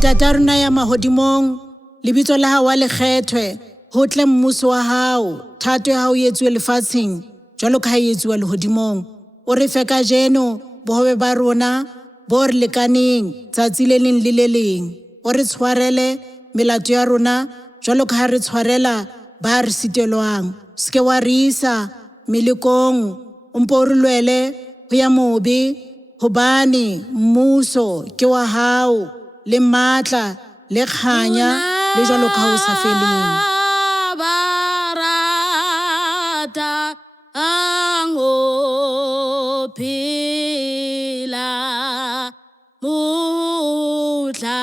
Ntate a rona ya mahodimong, lebitso la hao le kgethwe, ho tle mmuso wa hao, thato ya hao e etsuwe lefatsheng, jwalo ka ha e etsuwa lehodimong. O re fe kajeno bohobe ba rona bo re lekaneng tsatsi le leng le le leng. O re tshwarele melato ya rona jwalo ka ha re tshwarela ba re sitelwang. Ske wa re isa melekong, o mpo o re lwele ho ya mobe, hobane mmuso ke wa hao, le matla, le kganya, le jwalo ka ho sa feleng. Barata angophila mutla